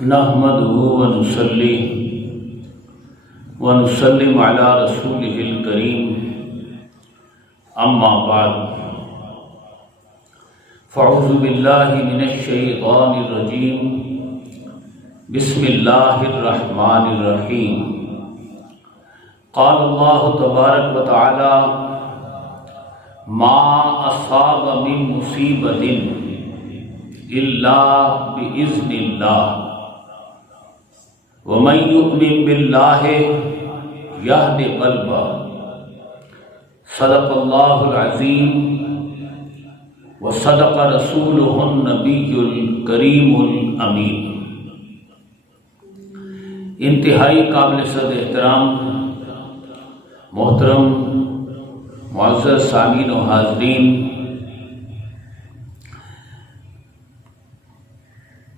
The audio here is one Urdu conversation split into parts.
نحمده ونصلي ونسلم على رسوله الكريم اما بعد فاعوذ بالله من الشيطان الرجيم بسم الله الرحمن الرحيم قال الله تبارك وتعالى ما أصاب من مصيبة إلا بإذن الله ومن يؤمن بالله يهد قلبه صدق الله العظيم وصدق رسوله النبي الكريم الأمين۔ انتہائی قابل صد احترام محترم معزز سامعین و حاضرین،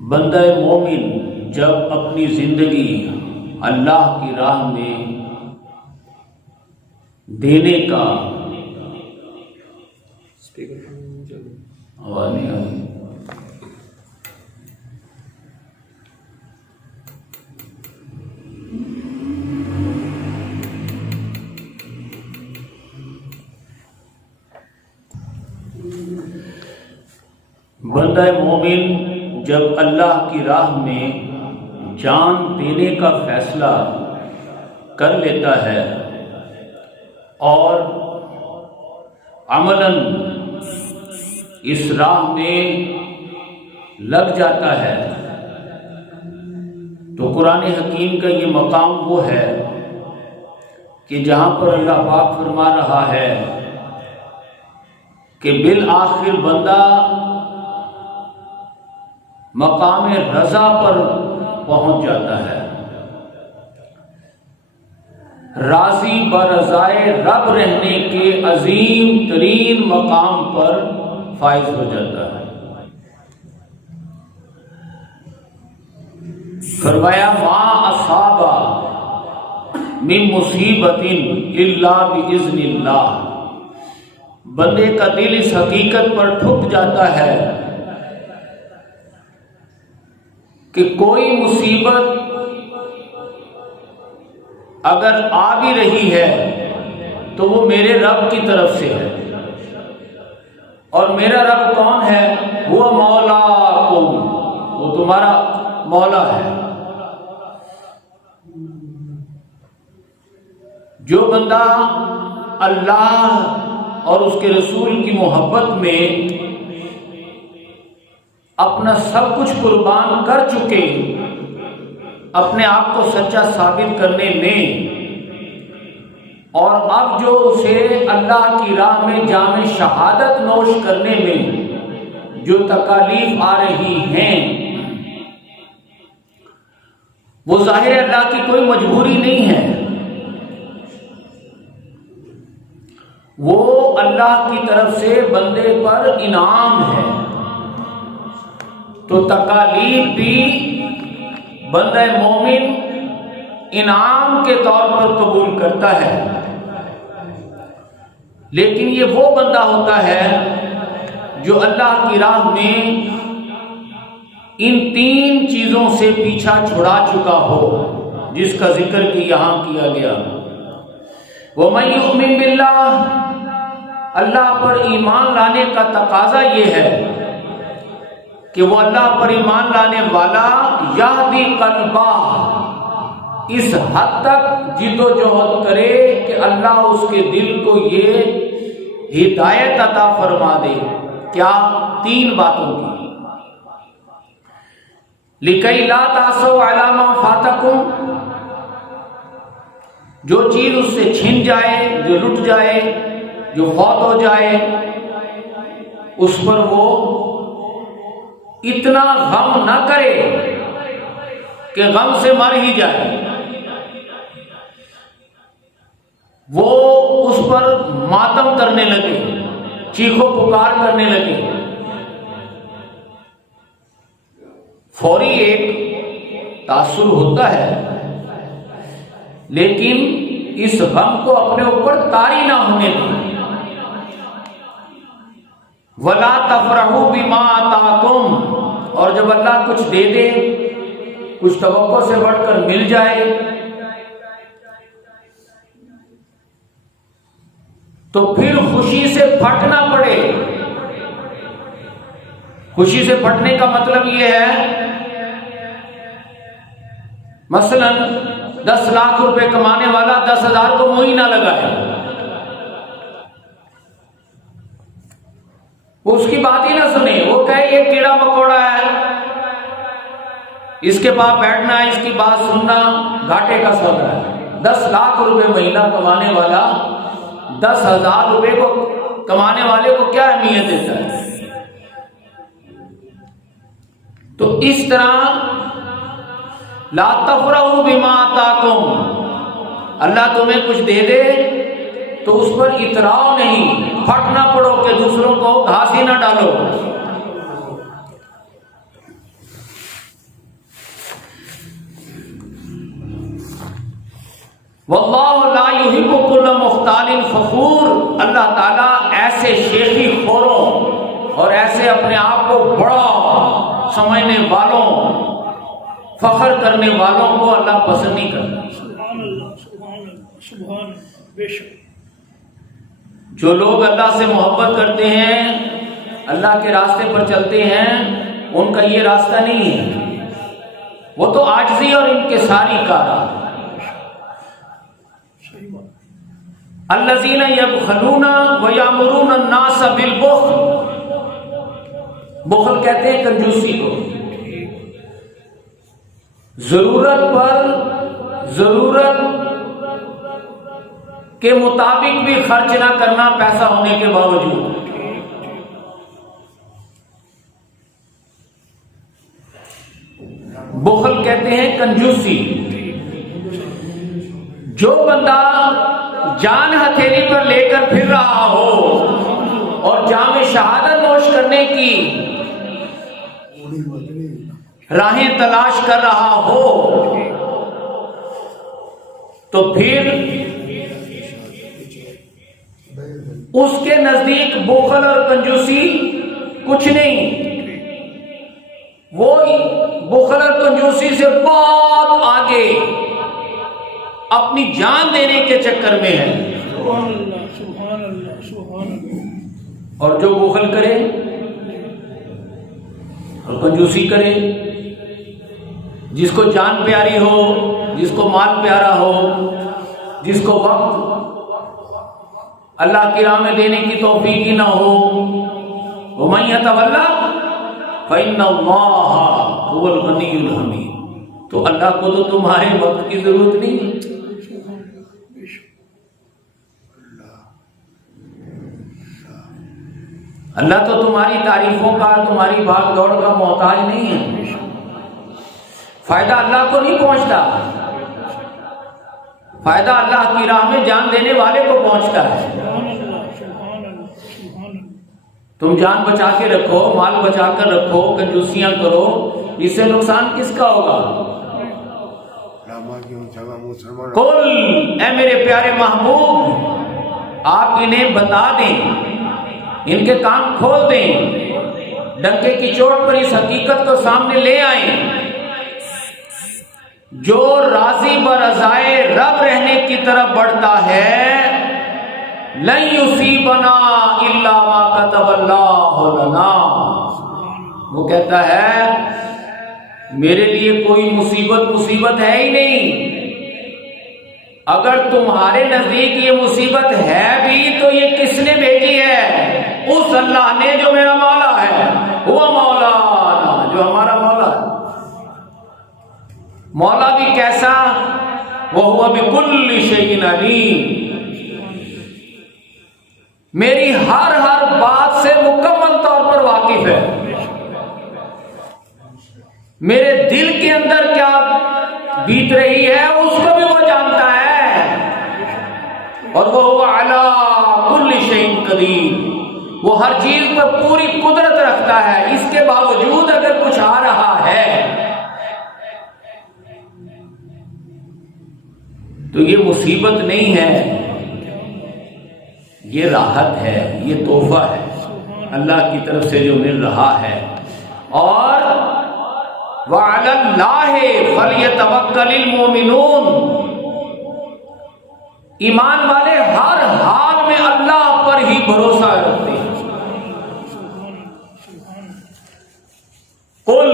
بندہ مومن جب اپنی زندگی اللہ کی راہ میں دینے کا آواز نہیں آ رہی بندہ مومن جب اللہ کی راہ میں جان دینے کا فیصلہ کر لیتا ہے اور عملاً اس راہ میں لگ جاتا ہے تو قرآن حکیم کا یہ مقام وہ ہے کہ جہاں پر اللہ پاک فرما رہا ہے کہ بالآخر بندہ مقام رضا پر پہنچ جاتا ہے، راضی برضائے رب رہنے کے عظیم ترین مقام پر فائز ہو جاتا ہے۔ فرمایا ما اصاب من مصیبت الا باذن اللہ، بندے کا دل اس حقیقت پر ٹھک جاتا ہے کہ کوئی مصیبت اگر آ بھی رہی ہے تو وہ میرے رب کی طرف سے ہے، اور میرا رب کون ہے؟ وہ مولاکم، وہ تمہارا مولا ہے۔ جو بندہ اللہ اور اس کے رسول کی محبت میں اپنا سب کچھ قربان کر چکے، اپنے آپ کو سچا ثابت کرنے میں، اور اب جو اسے اللہ کی راہ میں جام شہادت نوش کرنے میں جو تکالیف آ رہی ہیں، وہ ظاہر اللہ کی کوئی مجبوری نہیں ہے، وہ اللہ کی طرف سے بندے پر انعام ہے۔ تو تکالیف بھی بندہ مومن انعام کے طور پر قبول کرتا ہے، لیکن یہ وہ بندہ ہوتا ہے جو اللہ کی راہ میں ان تین چیزوں سے پیچھا چھڑا چکا ہو جس کا ذکر کہ یہاں کیا گیا۔ وَمَن يُؤْمِن بِاللَّهِ، اللہ پر ایمان لانے کا تقاضا یہ ہے کہ وہ اللہ پر ایمان لانے والا یہدی قلبہ، اس حد تک جد و جہد کرے کہ اللہ اس کے دل کو یہ ہدایت عطا فرما دے۔ کیا؟ تین باتوں کی۔ لِكَيْ لَا تَأْسَوْا عَلَىٰ مَا فَاتَكُمْ، جو چیز اس سے چھن جائے، جو لٹ جائے، جو فوت ہو جائے، اس پر وہ اتنا غم نہ کرے کہ غم سے مر ہی جائے، وہ اس پر ماتم کرنے لگے، چیخو پکار کرنے لگے۔ فوری ایک تاثر ہوتا ہے، لیکن اس غم کو اپنے اوپر طاری نہ ہونے دیں۔ وَلَا تَفْرَحُوا بِمَا آتَاكُمْ، اور جب اللہ کچھ دے دے کچھ توقع سے بڑھ کر مل جائے تو پھر خوشی سے پھٹنا پڑے. خوشی سے پھٹنے کا مطلب یہ ہے مثلا 10 لاکھ روپے کمانے والا 10,000 کو منہ ہی نہ لگائے، وہ اس کی بات ہی نہ سنے، وہ کہے یہ کیڑا مکوڑا ہے، اس کے پاس بیٹھنا ہے، اس کی بات سننا گھاٹے کا سودا ہے. 10 لاکھ روپے مہینہ کمانے والا 10,000 روپے کو کمانے والے کو کیا اہمیت دیتا ہے؟ تو اس طرح لا تفرحوا بما آتاکم، اللہ تمہیں کچھ دے دے تو اس پر اتراؤ نہیں، پھٹ نہ پڑو کہ دوسروں کو گھاس ہی نہ ڈالو. واللہ لا يحب كل مختال فخور، اللہ تعالیٰ ایسے شیخی خوروں اور ایسے اپنے آپ کو بڑا سمجھنے والوں، فخر کرنے والوں کو اللہ پسند نہیں کرتا. سبحان اللہ، سبحان اللہ، سبحان اللہ، بے شک. جو لوگ اللہ سے محبت کرتے ہیں، اللہ کے راستے پر چلتے ہیں، ان کا یہ راستہ نہیں ہے. وہ تو عاجزی اور انکساری کا راہ. الذین یبخلون ویامرون الناس بالبخل، بخل کہتے ہیں کنجوسی کو. ضرورت پر ضرورت کے مطابق بھی خرچ نہ کرنا پیسہ ہونے کے باوجود. بخل کہتے ہیں کنجوسی. جو بندہ جان ہتھیلی پر لے کر پھر رہا ہو اور جام شہادت نوش کرنے کی راہیں تلاش کر رہا ہو تو پھر اس کے نزدیک بخل اور کنجوسی کچھ نہیں. وہ بخل اور کنجوسی سے بہت آگے اپنی جان دینے کے چکر میں ہے. سبحان اللہ، سبحان اللہ، سبحان اللہ. اور جو بخل کرے اور کنجوسی کرے، جس کو جان پیاری ہو، جس کو مال پیارا ہو، جس کو وقت اللہ کی راہ میں دینے کی توفیق ہی نہ ہو، وَمَن يَتَوَلَّ فَإِنَّ اللَّهَ هُوَ الْغَنِيُّ الْحَمِيدُ، تو اللہ کو تو تمہارے وقت کی ضرورت نہیں. اللہ تو تمہاری تعریفوں کا، تمہاری بھاگ دوڑ کا محتاج نہیں ہے. فائدہ اللہ کو نہیں پہنچتا، فائدہ اللہ کی راہ میں جان دینے والے کو پہنچتا ہے. تم جان بچا کے رکھو، مال بچا کر رکھو، کنجوسیاں کرو، اس سے نقصان کس کا ہوگا؟ قل، اے میرے پیارے محبوب، آپ انہیں بتا دیں، ان کے کان کھول دیں، ڈنکے کی چوٹ پر اس حقیقت کو سامنے لے آئیں. جو راضی برضائے رب رہنے کی طرف بڑھتا ہے، لن یصیبنا الا ما کتب اللہ لنا، وہ کہتا ہے میرے لیے کوئی مصیبت ہے ہی نہیں. اگر تمہارے نزدیک یہ مصیبت ہے بھی تو یہ کس نے بھیجی ہے؟ اس اللہ نے جو میرا مولا ہے. وہ مولانا، جو ہمارا مولا ہے. مولا بھی کیسا؟ وَهُوَ بِكُلِّ شَيْءٍ عَلِيمٌ، میری ہر بات سے مکمل طور پر واقف ہے. میرے دل کے اندر کیا بیت رہی ہے اس کو بھی وہ جانتا ہے. اور وہ عَلَىٰ كُلِّ شَيْءٍ قَدِيرٌ، وہ ہر چیز پر پوری قدرت رکھتا ہے. اس کے باوجود اگر کچھ آ رہا ہے تو یہ مصیبت نہیں ہے، یہ راحت ہے، یہ تحفہ ہے اللہ کی طرف سے جو مل رہا ہے. اور وَعَلَى اللَّهِ فَلْيَتَوَكَّلِ الْمُؤْمِنُونَ، ایمان والے ہر حال میں اللہ پر ہی بھروسہ رکھتے ہیں۔ قل،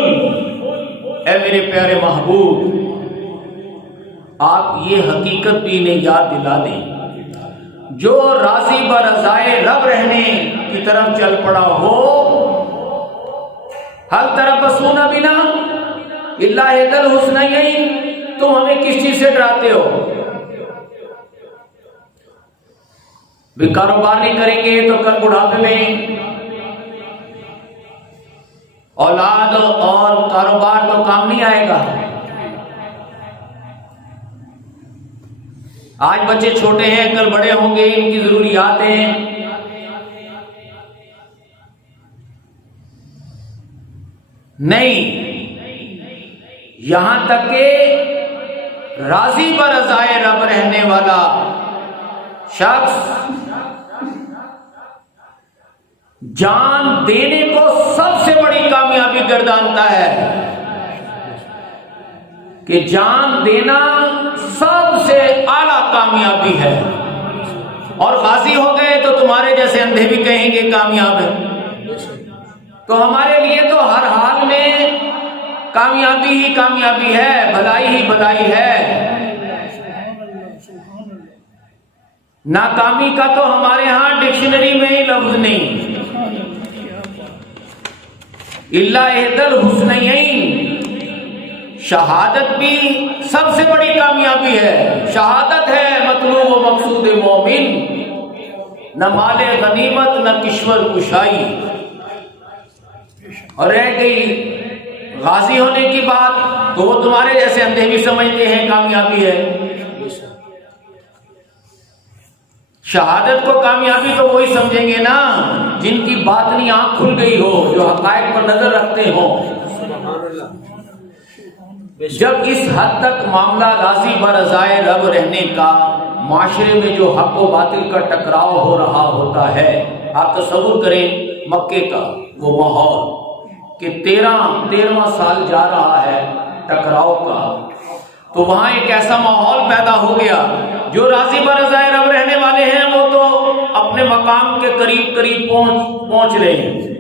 اے میرے پیارے محبوب، آپ یہ حقیقت بھی انہیں یاد دلا دیں، جو راضی برضائے رب رہنے کی طرف چل پڑا ہو، حل تربصون بنا الا احدی الحسنیین، تم ہمیں کس چیز سے ڈراتے ہو؟ بھی کاروبار نہیں کریں گے تو کل بڑھاپے میں اولاد اور کاروبار تو کام نہیں آئے گا۔ آج بچے چھوٹے ہیں، کل بڑے ہوں گے، ان کی ضروریات ہیں۔ نہیں، یہاں تک کہ راضی برضائے رب رہنے والا شخص جان دینے کو سب سے بڑی کامیابی گردانتا ہے، کہ جان دینا سب سے اعلیٰ کامیابی ہے۔ اور غازی ہو گئے تو تمہارے جیسے اندھے بھی کہیں گے کامیاب ہے۔ تو ہمارے لیے تو ہر حال میں کامیابی ہی کامیابی ہے، بھلائی ہی بھلائی ہے۔ ناکامی کا تو ہمارے ہاں ڈکشنری میں ہی لفظ نہیں۔ الا احدی الحسنیین، شہادت بھی سب سے بڑی کامیابی ہے۔ شہادت ہے مطلوب و مقصود مومن، نہ مال غنیمت نہ کشور کشائی۔ اور رہ گئی غازی ہونے کی بات، تو وہ تمہارے جیسے اندھے بھی سمجھتے ہیں کامیابی ہے۔ شہادت کو کامیابی تو وہی سمجھیں گے نا جن کی باطنی آنکھ کھل گئی ہو، جو حقائق پر نظر رکھتے ہوں۔ جب اس حد تک معاملہ راضی برضائے رب رہنے کا، معاشرے میں جو حق و باطل کا ٹکراؤ ہو رہا ہوتا ہے، آپ تصور کریں مکے کا وہ ماحول کہ 13واں سال جا رہا ہے ٹکراؤ کا، تو وہاں ایک ایسا ماحول پیدا ہو گیا، جو راضی برضائے رب رہنے والے ہیں وہ تو اپنے مقام کے قریب قریب پہنچ رہے ہیں،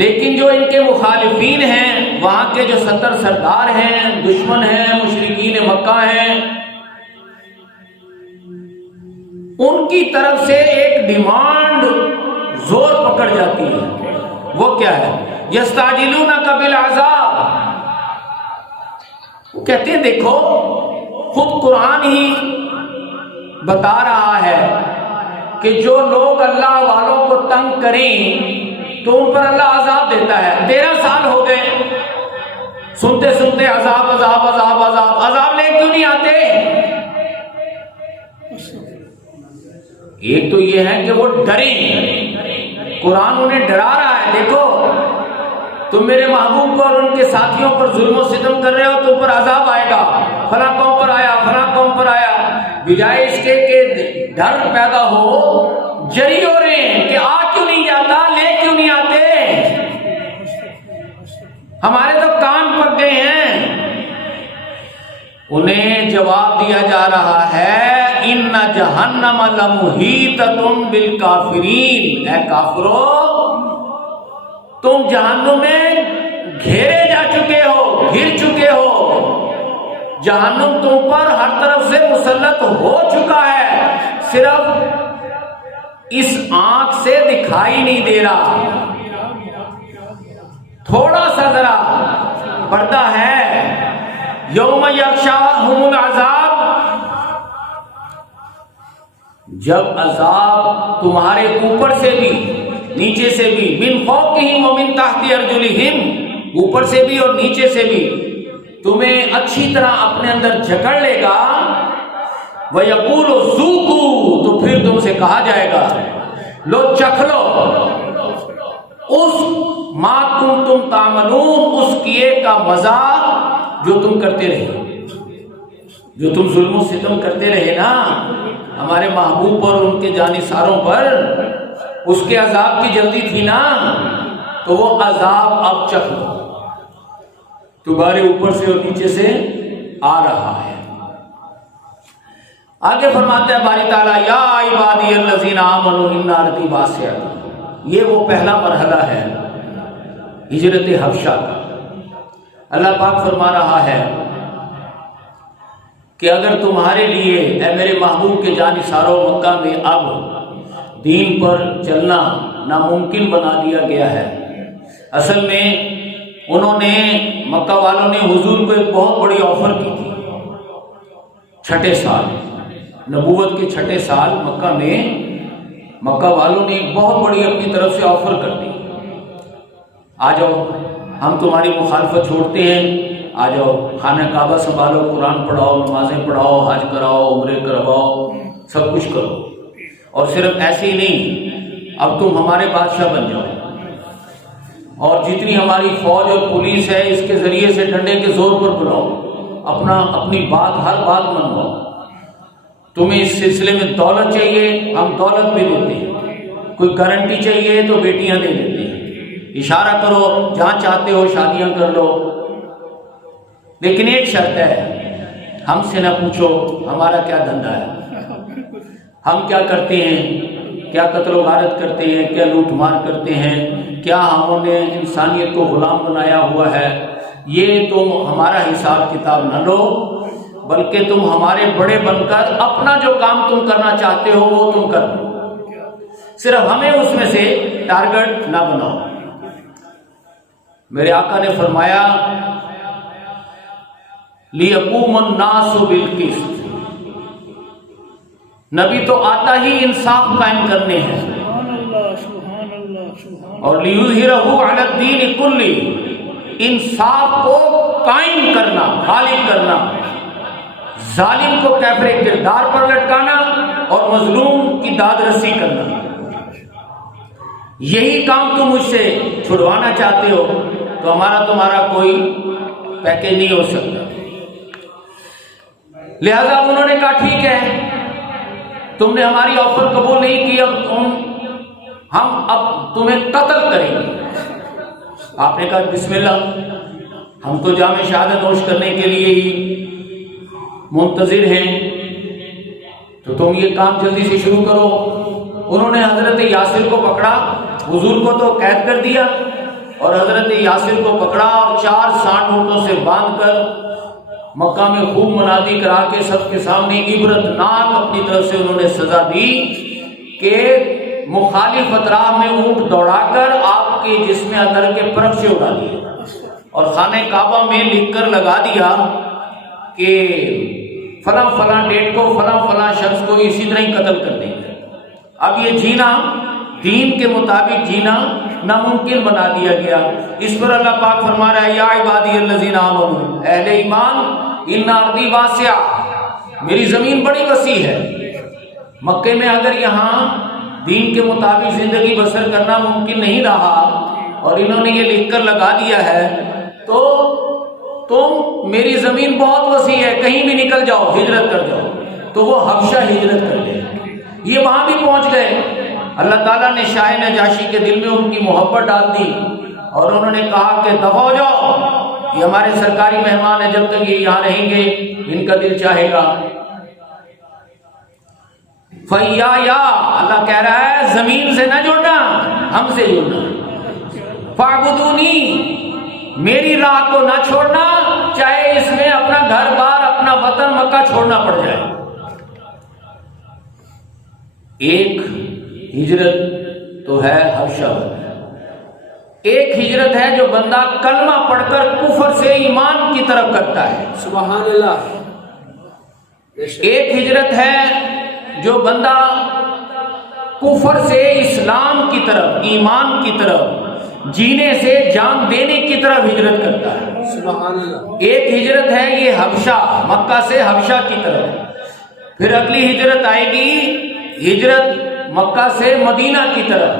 لیکن جو ان کے مخالفین ہیں، وہاں کے جو 70 سردار ہیں، دشمن ہیں، مشرکین مکہ ہیں، ان کی طرف سے ایک ڈیمانڈ زور پکڑ جاتی ہے۔ وہ کیا ہے؟ یستعجلونک بالعذاب، وہ کہتے ہیں دیکھو خود قرآن ہی بتا رہا ہے کہ جو لوگ اللہ والوں کو تنگ کریں تو ان پر اللہ عذاب دیتا ہے۔ 13 سال ہو گئے سنتے سنتے عذاب عذاب عذاب عذاب عذاب، لے کیوں نہیں آتے؟ ایک تو یہ ہے کہ وہ ڈریں، قرآن انہیں ڈرا رہا ہے، دیکھو تم میرے محبوب کو اور ان کے ساتھیوں پر ظلم و ستم کر رہے ہو، تم پر عذاب آئے گا، فلاں قوم پر آیا، فلاں قوم پر آیا۔ بجائے اس کے کہ ڈر پیدا ہو، جری ہو رہے ہیں کہ آ کیوں نہیں جاتا، لے کیوں نہیں آتے، ہمارے تو کان پک گئے ہیں۔ انہیں جواب دیا جا رہا ہے ان جہنم لمحیطۃ بالکافرین، اے کافرو تم جہنم میں گھیرے جا چکے ہو، گھر چکے ہو، جہنم تم پر ہر طرف سے مسلط ہو چکا ہے، صرف اس آنکھ سے دکھائی نہیں دے رہا، تھوڑا سا ذرا پردہ ہے۔ یوم یغشاہم العذاب، جب عذاب تمہارے اوپر سے بھی نیچے سے بھی، من فوقہم ومن تحت ارجلہم، اوپر سے بھی اور نیچے سے بھی تمہیں اچھی طرح اپنے اندر جکڑ لے گا، وَيَقُولُ ذُوقُوا، تو پھر تم سے کہا جائے گا لو چکھ لو اس ما کنتم تعملون، اس کیے کا مزہ جو تم کرتے رہے، جو تم ظلم و ستم کرتے رہے نا ہمارے محبوب پر، ان کے جانثاروں پر، اس کے عذاب کی جلدی تھی نا، تو وہ عذاب اب چکھ لو۔ تمہارے اوپر سے اور نیچے سے آ رہا ہے۔ آگے فرماتا ہے باری تعالیٰ یا عبادی الذین آمنوا ان ارضی واسعہ، یہ وہ پہلا مرحلہ ہے ہجرت حبشہ کا۔ اللہ پاک فرما رہا ہے کہ اگر تمہارے لیے اے میرے محبوب کے جانثارو مکہ میں اب دین پر چلنا ناممکن بنا دیا گیا ہے۔ اصل میں انہوں نے مکہ والوں نے حضور کو ایک بہت بڑی آفر کی تھی۔ چھٹے سال نبوت کے چھٹے سال مکہ میں مکہ والوں نے ایک بہت بڑی اپنی طرف سے آفر کر دی، آ جاؤ ہم تمہاری مخالفت چھوڑتے ہیں، آ جاؤ خانہ کعبہ سنبھالو، قرآن پڑھاؤ، نمازیں پڑھاؤ، حج کراؤ، عمرے کرواؤ، سب کچھ کرو، اور صرف ایسے ہی نہیں، اب تم ہمارے بادشاہ بن جاؤ، اور جتنی ہماری فوج اور پولیس ہے اس کے ذریعے سے ڈنڈے کے زور پر بلاؤ، اپنی بات ہر بات منواؤ، تمہیں اس سلسلے میں دولت چاہیے ہم دولت بھی دیتے ہیں، کوئی گارنٹی چاہیے تو بیٹیاں دے دیتے ہیں، اشارہ کرو جہاں چاہتے ہو شادیاں کر لو، لیکن ایک شرط ہے، ہم سے نہ پوچھو ہمارا کیا دھندا ہے، ہم کیا کرتے ہیں، کیا قتل و غارت کرتے ہیں، کیا لوٹ مار کرتے ہیں، کیا ہم نے انسانیت کو غلام بنایا ہوا ہے، یہ تم ہمارا حساب کتاب نہ لو، بلکہ تم ہمارے بڑے بن کر اپنا جو کام تم کرنا چاہتے ہو وہ تم کر لو، صرف ہمیں اس میں سے ٹارگٹ نہ بناؤ۔ میرے آقا نے فرمایا لِيَقُومَ النَّاسُ بِالْقِسْطِ، نبی تو آتا ہی انصاف قائم کرنے ہیں، اور لِيُظْهِرَهُ عَلَى الدِّينِ كُلِّهِ، انصاف کو قائم کرنا، غالب کرنا، ظالم کو کیفر کردار پر لٹکانا اور مظلوم کی داد رسی کرنا، یہی کام تم مجھ سے چھڑوانا چاہتے ہو تو ہمارا تمہارا کوئی پیکیج نہیں ہو سکتا۔ لہذا انہوں نے کہا ٹھیک ہے، تم نے ہماری آفر قبول نہیں کی، ہم اب تمہیں قتل کریں گے۔ آپ نے کہا بسم اللہ، ہم تو جام شہادت نوش کرنے کے لیے ہی منتظر ہیں، تو تم یہ کام جلدی سے شروع کرو۔ انہوں نے حضرت یاسر کو پکڑا، حضور کو تو قید کر دیا، اور حضرت یاسر کو پکڑا اور 4 سانڈ اونٹوں سے باندھ کر مکہ میں خوب منادی کرا کے سب کے سامنے عبرتناک اپنی طرف سے انہوں نے سزا دی کہ مخالف اطراف میں اونٹ دوڑا کر آپ کے جسم اطہر کے پرب سے اڑا دیا، اور خانہ کعبہ میں لکھ کر لگا دیا کہ فلاں فلاں ڈیٹ کو فلاں فلاں شخص کو اسی طرح ہی قتل کر دیں گے۔ اب یہ جینا دین کے مطابق جینا ناممکن بنا دیا گیا۔ اس پر اللہ پاک فرما رہا ہے یا عبادی الذین آمنوا، اہل ایمان ان ارضی واسعہ، میری زمین بڑی وسیع ہے۔ مکے میں اگر یہاں دین کے مطابق زندگی بسر کرنا ممکن نہیں رہا اور انہوں نے یہ لکھ کر لگا دیا ہے تو تم میری زمین بہت وسیع ہے، کہیں بھی نکل جاؤ، ہجرت کر جاؤ۔ تو وہ حبشہ ہجرت کر گئے، یہ وہاں بھی پہنچ گئے۔ اللہ تعالیٰ نے شاہ نجاشی کے دل میں ان کی محبت ڈال دی اور انہوں نے کہا کہ دفع ہو جاؤ، یہ ہمارے سرکاری مہمان ہیں، جب تک یہ یہاں رہیں گے ان کا دل چاہے گا۔ فَيَّا اللہ کہہ رہا ہے زمین سے نہ جڑنا، ہم سے جڑنا۔ فَاعْبُدُونِي، میری راہ کو نہ چھوڑنا، چاہے اس میں اپنا گھر بار اپنا وطن مکہ چھوڑنا پڑ جائے۔ ایک ہجرت تو ہے حبشہ، ایک ہجرت ہے جو بندہ کلمہ پڑھ کر کفر سے ایمان کی طرف کرتا ہے، سبحان اللہ۔ ایک ہجرت ہے جو بندہ کفر سے اسلام کی طرف، ایمان کی طرف، جینے سے جان دینے کی طرف ہجرت کرتا ہے، سبحان اللہ۔ ایک ہجرت ہے یہ حبشہ، مکہ سے حبشہ کی طرف۔ پھر اگلی ہجرت آئے گی، ہجرت مکہ سے مدینہ کی طرف۔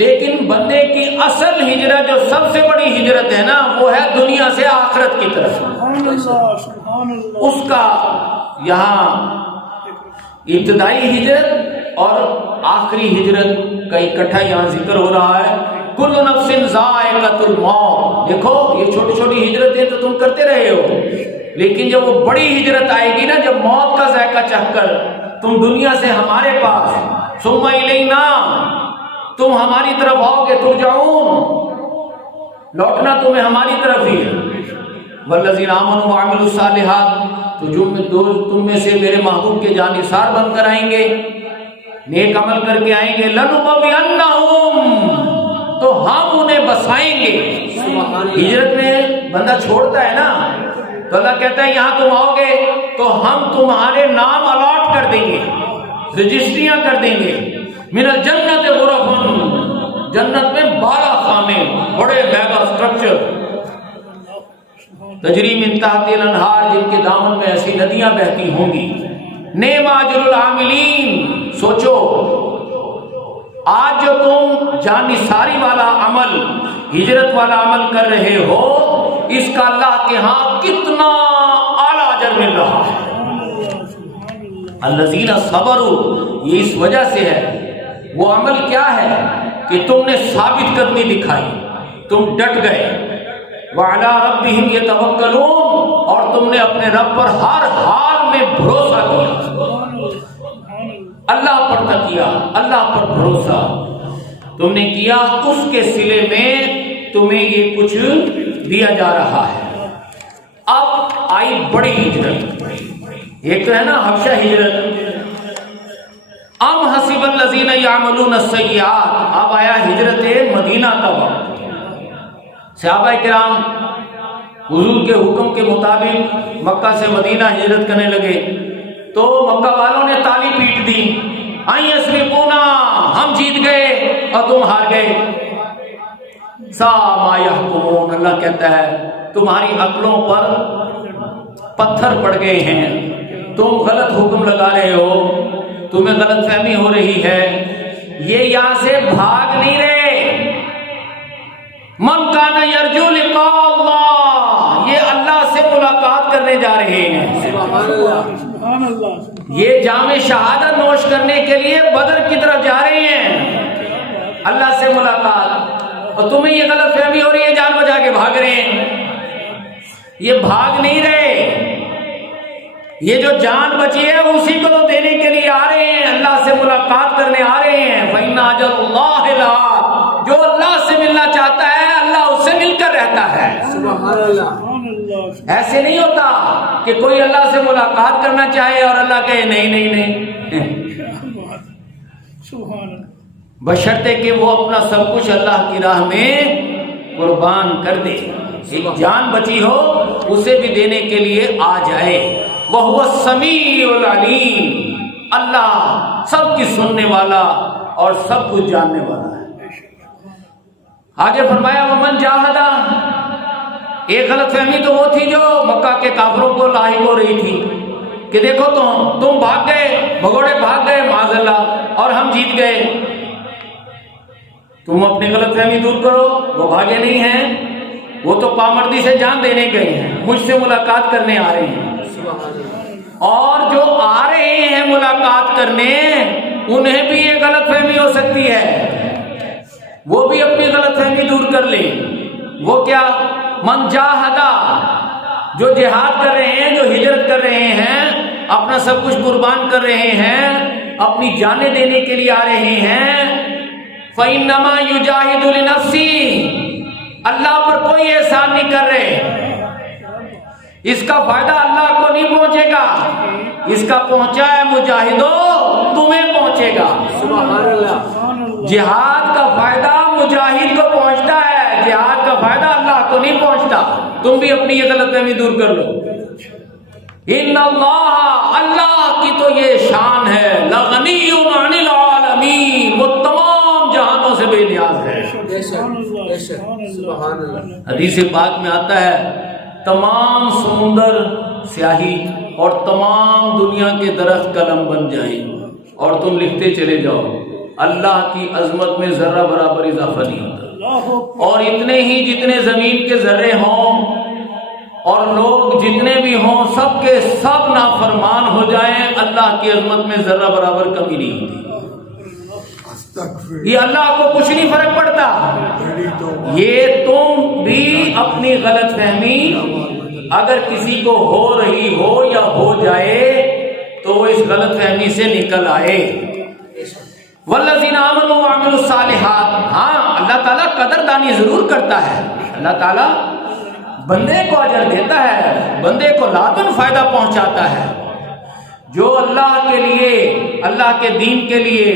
لیکن بندے کی اصل ہجرت جو سب سے بڑی ہجرت ہے نا، وہ ہے دنیا سے آخرت کی طرف۔ سبحان اللہ، سبحان اللہ۔ اس کا یہاں ابتدائی ہجرت اور آخری ہجرت کا اکٹھا یہاں ذکر ہو رہا ہے۔ کل نفس ذائقۃ الموت، دیکھو یہ چھوٹی چھوٹی ہجرتیں تو تم لیکن جب وہ بڑی ہجرت آئے گی نا، جب موت کا ذائقہ چکھ کر تم دنیا سے ہمارے پاس، ثم الینا، تم ہماری طرف آؤ گے، ترجعون، لوٹنا تمہیں ہماری طرف ہی ہے۔ والذین آمنوا وعملوا الصالحات، تو تم میں سے میرے محبوب کے جانثار بن کر آئیں گے، نیک عمل کر کے آئیں گے، لنبوئنہم، تو ہم انہیں بسائیں گے۔ ہجرت میں بندہ چھوڑتا ہے نا، تو اللہ کہتا ہے یہاں تم آؤ گے تو ہم تمہارے نام الاٹ کر دیں گے، رجسٹریاں کر دیں گے۔ من الجنت غرف، جنت میں 12 خانے، بڑے میگا سٹرکچر، تجری من تحت الانہار، جن کے دامن میں ایسی ندیاں بہتی ہوں گی۔ نعم اجر العاملین، سوچو آج جو تم جانثاری والا عمل، ہجرت والا عمل کر رہے ہو، اس کا اللہ کے ہاں کتنا اعلیٰ اجر مل رہا ہے۔ الذین صبروا، یہ اس وجہ سے ہے، وہ عمل کیا ہے کہ تم نے ثابت قدمی دکھائی، تم ڈٹ گئے۔ وعلی ربہم یتوکلون، اور تم نے اپنے رب پر ہر حال میں بھروسہ کیا، اللہ پر تکیہ، اللہ پر بھروسہ تم نے کیا، اس کے صلے میں تمہیں یہ کچھ دیا جا رہا ہے۔ اب آئی بڑی ہجرت، ایک تو ہے نا حبشہ ہجرت، ام حسب الذین یعملون السیئات، اب آیا ہجرت مدینہ کا وقت۔ صحابہ کرام حضور کے حکم کے مطابق مکہ سے مدینہ ہجرت کرنے لگے، تو مکہ والوں نے تالی پیٹ دی، آئیں یسبقونا، ہم جیت گئے اور تم ہار گئے۔ سا ما یحکمون، اللہ کہتا ہے تمہاری عقلوں پر پتھر پڑ گئے ہیں، تم غلط حکم لگا رہے ہو، تمہیں غلط فہمی ہو رہی ہے، یہ یہاں سے بھاگ نہیں رہے۔ من کان یرجو لقاء اللہ، یہ اللہ سے ملاقات کرنے جا رہے ہیں۔ سبحان اللہ، سبحان اللہ، یہ جام شہادت نوش کرنے کے لیے بدر کی طرف جا رہے ہیں، اللہ سے ملاقات، اور تمہیں یہ غلط فہمی ہو رہی ہے، جان بچا کے بھاگ رہے ہیں۔ یہ بھاگ نہیں رہے، یہ جو جان بچی ہے اسی کو تو دینے کے لیے آ رہے ہیں، اللہ سے ملاقات کرنے آ رہے ہیں۔ فإن أجل الله لآت، جو اللہ سے ملنا چاہتا ہے اللہ اس سے مل کر رہتا ہے۔ سبحان اللہ، سبحان اللہ، ایسے نہیں ہوتا کہ کوئی اللہ سے ملاقات کرنا چاہے اور اللہ کہے نہیں نہیں نہیں، سبحان اللہ، بشرطے کہ وہ اپنا سب کچھ اللہ کی راہ میں قربان کر دے، ایک جان بچی ہو اسے بھی دینے کے لیے آ جائے۔ وَهُوَ السَّمِيعُ الْعَلِيمُ، اللہ سب کی سننے والا اور سب کچھ جاننے والا ہے۔ آگے فرمایا وَمَنْ جَاهَدَ، ایک غلط فہمی تو وہ تھی جو مکہ کے کافروں کو لاحق ہو رہی تھی کہ دیکھو تم بھاگ گئے، بھگوڑے بھاگ گئے معاذ اللہ، اور ہم جیت گئے۔ تم اپنی غلط فہمی دور کرو، وہ بھاگے نہیں ہیں، وہ تو پامردی سے جان دینے گئے ہیں، مجھ سے ملاقات کرنے آ رہے ہیں۔ اور جو آ رہے ہیں ملاقات کرنے انہیں بھی یہ غلط فہمی ہو سکتی ہے، وہ بھی اپنی غلط فہمی دور کر لیں۔ وہ کیا؟ من جاہدہ، جو جہاد کر رہے ہیں، جو ہجرت کر رہے ہیں، اپنا سب کچھ قربان کر رہے ہیں، اپنی جانیں دینے کے لیے آ رہے ہیں، فإنما یجاہد لنفسہ، اللہ پر کوئی احسان نہیں کر رہے، اس کا فائدہ اللہ کو نہیں پہنچے گا، اس کا پہنچا ہے مجاہدو تمہیں پہنچے گا۔ سبحان اللہ، سبحان اللہ، جہاد کا فائدہ مجاہد کو پہنچتا ہے، جہاد کا فائدہ اللہ کو نہیں پہنچتا۔ تم بھی اپنی یہ غلط فہمی دور کر لو۔ ان اللہ، اللہ کی تو یہ شان ہے، لغنی عن العالمین، وہ تمام جہانوں سے بے نیاز ہے۔ بے شک، بے شک، سبحان اللہ، حدیث پاک میں آتا ہے تمام سمندر سیاہی اور تمام دنیا کے درخت قلم بن جائیں اور تم لکھتے چلے جاؤ، اللہ کی عظمت میں ذرہ برابر اضافہ نہیں ہوتا۔ اللہ، اور اتنے ہی جتنے زمین کے ذرے ہوں اور لوگ جتنے بھی ہوں، سب کے سب نافرمان ہو جائیں، اللہ کی عظمت میں ذرہ برابر کمی نہیں ہوتی۔ یہ اللہ کو کچھ نہیں فرق پڑتا، یہ تم بھی اپنی غلط فہمی اگر کسی کو ہو رہی ہو یا ہو جائے تو وہ اس غلط فہمی سے نکل آئے۔ والذین آمنوا وعملوا الصالحات، ہاں اللہ تعالیٰ قدردانی ضرور کرتا ہے، اللہ تعالیٰ بندے کو اجر دیتا ہے، بندے کو لازم فائدہ پہنچاتا ہے۔ جو اللہ کے لیے، اللہ کے دین کے لیے،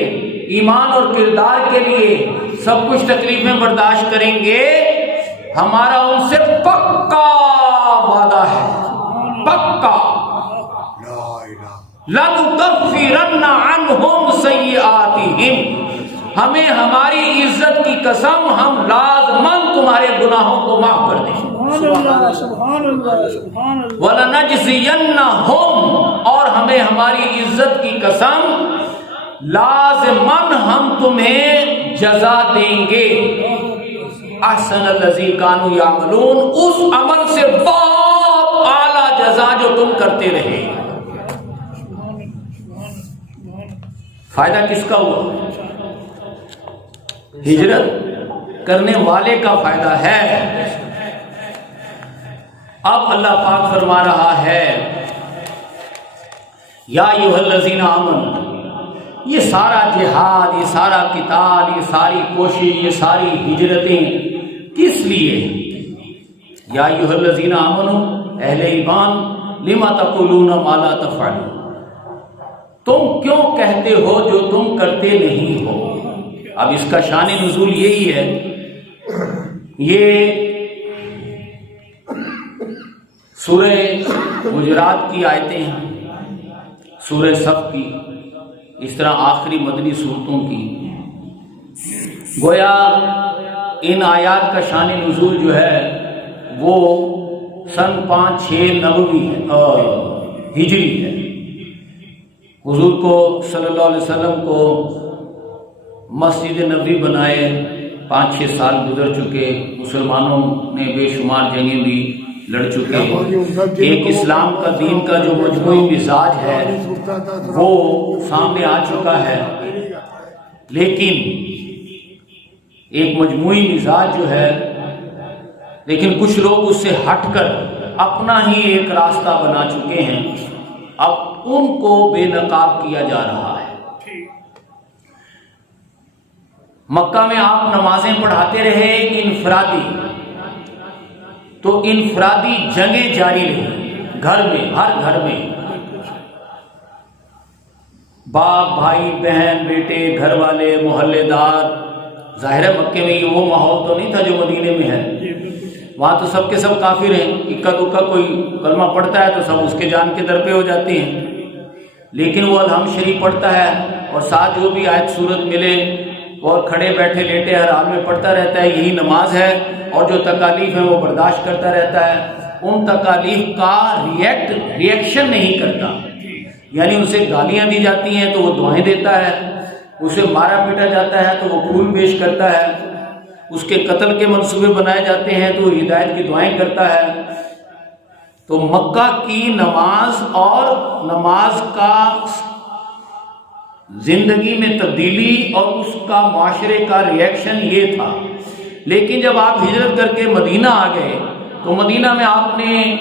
ایمان اور کردار کے لیے سب کچھ تکلیفیں برداشت کریں گے، ہمارا ان سے پکا وعدہ ہے، پکا، لَنُكَفِّرَنَّ عَنْهُمْ سَيِّئَاتِهِمْ، ہمیں ہماری عزت کی قسم ہم لازماً تمہارے گناہوں کو معاف کر دیں گے۔ سبحان اللہ سبحان اللہ۔ وَلَنَجْزِيَنَّهُمْ، اور ہمیں ہماری عزت کی قسم لازماً ہم تمہیں جزا دیں گے، احسن الذی کانوا یعملون، اس عمل سے بہت اعلیٰ جزا جو تم کرتے رہے۔ فائدہ کس کا ہوا؟ ہجرت کرنے والے کا فائدہ ہے۔ اب اللہ پاک فرما رہا ہے یا ایھا الذین آمنوا، یہ سارا جہاد، یہ سارا قتال، یہ ساری کوشش، یہ ساری ہجرتیں کس لیے؟ یا ایھا الذین آمنوا، اہل ایمان، لما تقولون ما لا تفعلون، تم کیوں کہتے ہو جو تم کرتے نہیں ہو؟ اب اس کا شان نزول یہی ہے، یہ سورہ حجرات کی آیتیں ہیں، سورہ صف کی، اس طرح آخری مدنی صورتوں کی۔ گویا ان آیات کا شان نزول جو ہے وہ سن 5-6 نبوی ہے، ہجری ہے۔ حضور کو صلی اللہ علیہ وسلم کو مسجد نبوی بنائے 5-6 سال گزر چکے، مسلمانوں نے بے شمار جنگیں بھی لڑ چکے، ایک اسلام کا دین کا جو مجموعی مزاج ہے وہ سامنے آ چکا ہے، لیکن ایک مجموعی مزاج جو ہے، لیکن کچھ لوگ اس سے ہٹ کر اپنا ہی ایک راستہ بنا چکے ہیں، اب ان کو بے نقاب کیا جا رہا ہے۔ مکہ میں آپ نمازیں پڑھاتے رہے انفرادی، تو انفرادی جنگیں جاری رہی، گھر میں، ہر گھر میں، باپ، بھائی، بہن، بیٹے، گھر والے، محلے دار۔ ظاہر ہے مکے میں وہ ماحول تو نہیں تھا جو مدینے میں ہے، وہاں تو سب کے سب کافر ہیں، اکا دکا کوئی کلمہ پڑھتا ہے تو سب اس کے جان کے در پہ ہو جاتے ہیں، لیکن وہ الحمد شریف پڑھتا ہے اور ساتھ جو بھی آیت سورت ملے اور کھڑے بیٹھے لیٹے ہر حال میں پڑھتا رہتا ہے، یہی نماز ہے، اور جو تکالیف ہیں وہ برداشت کرتا رہتا ہے، ان تکالیف کا ریئیکشن نہیں کرتا، یعنی اسے گالیاں دی جاتی ہیں تو وہ دعائیں دیتا ہے، اسے مارا پیٹا جاتا ہے تو وہ پھول پیش کرتا ہے، اس کے قتل کے منصوبے بنائے جاتے ہیں تو وہ ہدایت کی دعائیں کرتا ہے۔ تو مکہ کی نماز اور نماز کا زندگی میں تبدیلی اور اس کا معاشرے کا ریئیکشن یہ تھا، لیکن جب آپ ہجرت کر کے مدینہ آ گئے تو مدینہ میں آپ نے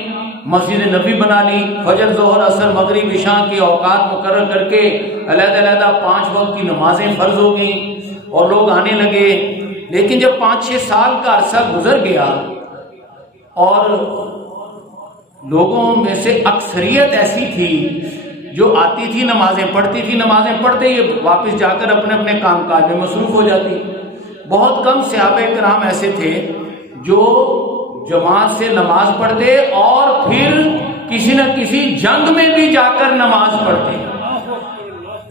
مسجد نبی بنا لی، فجر، ظہر، عصر، مغرب، عشاء کی اوقات مقرر کر کے علیحدہ علیحدہ 5 وقت کی نمازیں فرض ہو گئیں اور لوگ آنے لگے۔ لیکن جب 5-6 سال کا عرصہ گزر گیا اور لوگوں میں سے اکثریت ایسی تھی جو آتی تھی، نمازیں پڑھتی تھی، نمازیں پڑھتے ہی واپس جا کر اپنے اپنے کام کاج میں مصروف ہو جاتی، بہت کم صحابہ کرام ایسے تھے جو جماعت سے نماز پڑھتے اور پھر کسی نہ کسی جنگ میں بھی جا کر نماز پڑھتے،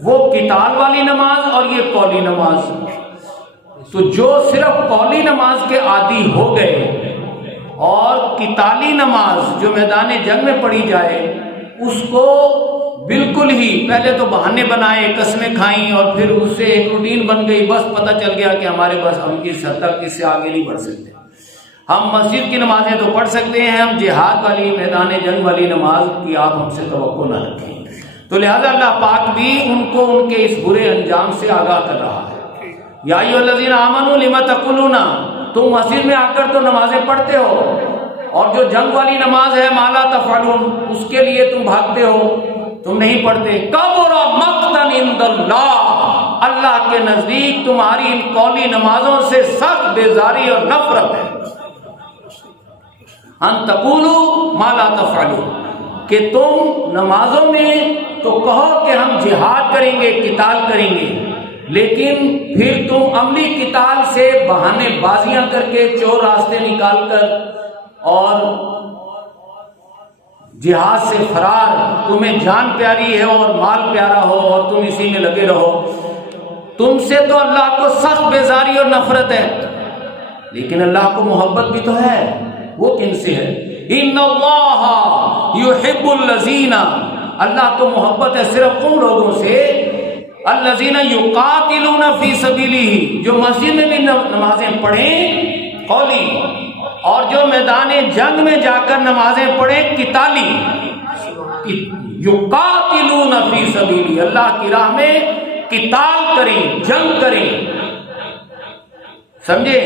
وہ قتال والی نماز اور یہ قولی نماز۔ تو جو صرف قولی نماز کے عادی ہو گئے اور قتالی نماز جو میدان جنگ میں پڑھی جائے اس کو بالکل ہی پہلے تو بہانے بنائے، قسمیں کھائیں اور پھر اس سے ایک روٹین بن گئی، بس پتہ چل گیا کہ ہمارے پاس ہم کس حد تک اس سے آگے نہیں بڑھ سکتے، ہم مسجد کی نمازیں تو پڑھ سکتے ہیں، ہم جہاد والی میدان جنگ والی نماز کی آپ ہم سے توقع نہ رکھیں۔ تو لہذا اللہ پاک بھی ان کو ان کے اس برے انجام سے آگاہ کر رہا ہے۔ یا ایھا الذین آمنوا لما تقولون، تم مسجد میں آ کر تو نمازیں پڑھتے ہو اور جو جنگ والی نماز ہے ما لا تفعلون، اس کے لیے تم بھاگتے ہو، تم نہیں پڑھتے. کبر مقتا عند اللہ، اللہ کے نزدیک تمہاری ان قولی نمازوں سے سخت بیزاری اور نفرت ہے. ان تقولوا ما لا تفعلون، کہ تم نمازوں میں تو کہو کہ ہم جہاد کریں گے، قتال کریں گے، لیکن پھر تم عملی قتال سے بہانے بازیاں کر کے، چور راستے نکال کر اور جہاد سے فرار، تمہیں جان پیاری ہے اور مال پیارا ہو اور تم اسی میں لگے رہو. تم سے تو اللہ کو سخت بیزاری اور نفرت ہے، لیکن اللہ کو محبت بھی تو ہے. وہ کن سے ہے؟ ان اللہ یحب الذین، اللہ کو محبت ہے صرف ان لوگوں سے الذین یقاتلون فی سبیلہ، جو مسجد میں بھی نمازیں پڑھیں قولی، اور جو میدان جنگ میں جا کر نمازیں پڑھیں قتالی. یقاتلون فی سبیلہ، اللہ کی راہ میں قتال کریں، جنگ کریں. سمجھے؟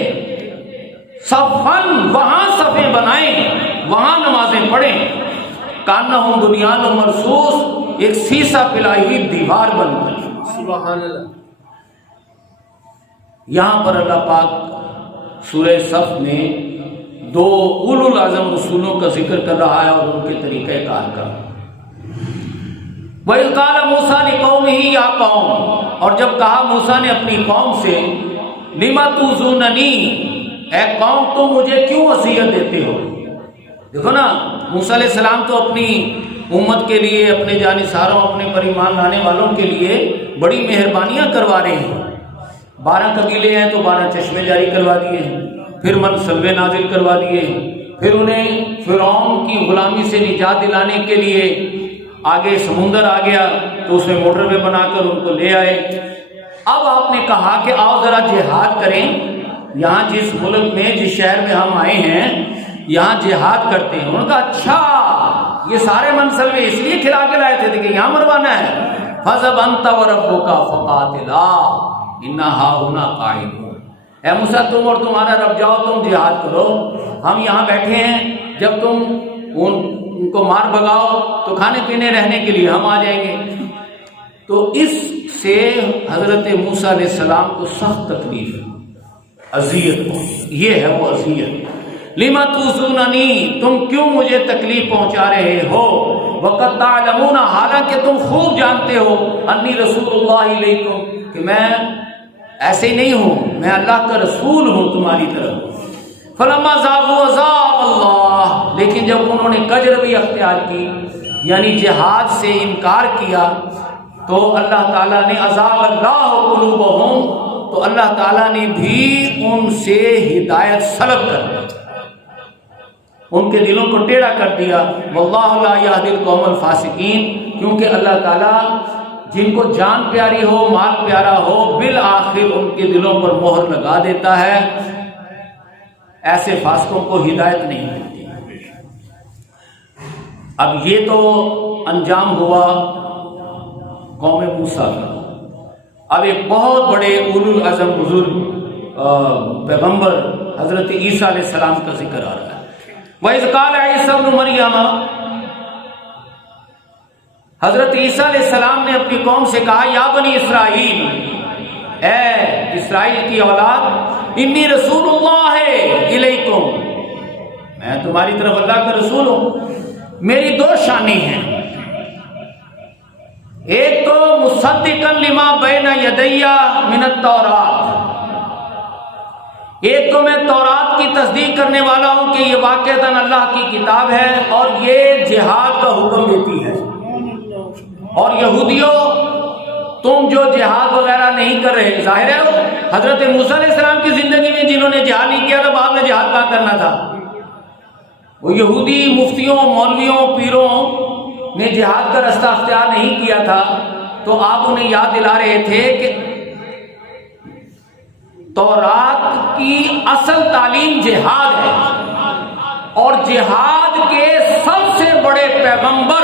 صفن، وہاں صفیں بنائیں، وہاں نمازیں پڑھیں. کانہم بنیان مرصوص، ایک سیسا پلائی ہوئی دیوار بن گئی. سبحان اللہ. یہاں پر اللہ پاک سورہ صف میں دو اولو العزم رسولوں کا ذکر کر رہا ہے اور ان کے طریقہ کار کا. وَإِذْ قَالَ مُوسَىٰ لِقَوْمِهِ يَا قَوْمِ، اور جب کہا موسیٰ نے اپنی قوم سے لِمَ تُؤْذُونَنِي، اے قوم تم مجھے کیوں اذیت دیتے ہو. دیکھو نا، موسیٰ علیہ السلام تو اپنی امت کے لیے، اپنے جانثاروں، اپنے پر ایمان لانے والوں کے لیے بڑی مہربانیاں کروا رہے ہیں. 12 قبیلے ہیں تو 12 چشمے جاری کروا دیے ہیں، پھر منصبے نازل کروا دیے ہیں، پھر انہیں فرعون کی غلامی سے نجات دلانے کے لیے آگے سمندر آ گیا تو اس میں موٹر وے بنا کر ان کو لے آئے. اب آپ نے کہا کہ آؤ ذرا جہاد کریں. یہاں جس ملک میں، جس شہر میں ہم آئے ہیں، یہاں جہاد کرتے ہیں. انہوں نے کہا اچھا یہ سارے منصبے اس لیے کھلا کے لائے تھے کہ یہاں مروانا ہے. فَذَهَبْ أَنْتَ وَرَبُّكَ فَقَاتِلَا إِنَّا هَاهُنَا قَاعِدُونَ، اے موسیٰ تم اور تمہارا رب جاؤ، تم جہاد کرو، ہم یہاں بیٹھے ہیں. جب تم ان کو مار بگاؤ تو کھانے پینے رہنے کے لیے ہم آ جائیں گے. تو اس سے حضرت موسیٰ علیہ السلام کو سخت تکلیف، اذیت پہنچی. یہ ہے وہ اذیت. لِمَ تُؤْذُونَنِي، تم کیوں مجھے تکلیف پہنچا رہے ہو. وَقَدْ تَعْلَمُونَ، حالانکہ تم خوب جانتے ہو، اَنِّي رَسُولُ اللَّهِ إِلَيْكُمْ، کہ میں ایسے نہیں ہوں، میں اللہ کا رسول ہوں تمہاری طرف. فَلَمَّا زَاغُوا أَزَاغَ اللَّهُ، لیکن جب انہوں نے کج روی اختیار کی، یعنی جہاد سے انکار کیا، تو اللہ تعالیٰ نے أَزَاغَ اللَّهُ قُلُوبَهُمْ، تو اللہ تعالیٰ نے بھی ان سے ہدایت سلب کر دی، ان کے دلوں کو ٹیڑھا کر دیا. واللہ لا یہدی القوم الفاسقین، کیونکہ اللہ تعالیٰ جن کو جان پیاری ہو، مال پیارا ہو، بالآخر ان کے دلوں پر مہر لگا دیتا ہے. ایسے فاسقوں کو ہدایت نہیں ملتی. اب یہ تو انجام ہوا قوم موسیٰ کا. اب ایک بہت بڑے اولو العزم بزرگ پیغمبر حضرت عیسیٰ علیہ السلام کا ذکر آ رہا ہے. وَإِذْ قَالَ عِيسَىٰ ابْنُ مَرْيَمَ، حضرت عیسیٰ علیہ السلام نے اپنی قوم سے کہا یا بنی اسرائیل، اے اسرائیل کی اولاد، انی رسول اللہ الیکم، میں تمہاری طرف اللہ کا رسول ہوں. میری 2 شانیں ہیں. ایک تو مصدقا لما بین یدی من التوراۃ، ایک تو میں تورات کی تصدیق کرنے والا ہوں کہ یہ واقعتاً اللہ کی کتاب ہے اور یہ جہاد کا حکم دیتی ہے. اور یہودیوں، تم جو جہاد وغیرہ نہیں کر رہے، ظاہر ہے حضرت موسیٰ علیہ السلام کی زندگی میں جنہوں نے جہاد نہیں کیا تھا، بعد میں جہاد کہاں کرنا تھا. وہ یہودی مفتیوں، مولویوں، پیروں نے جہاد کا رستہ اختیار نہیں کیا تھا، تو آپ انہیں یاد دلا رہے تھے کہ تورات کی اصل تعلیم جہاد ہے، اور جہاد کے سب سے بڑے پیغمبر،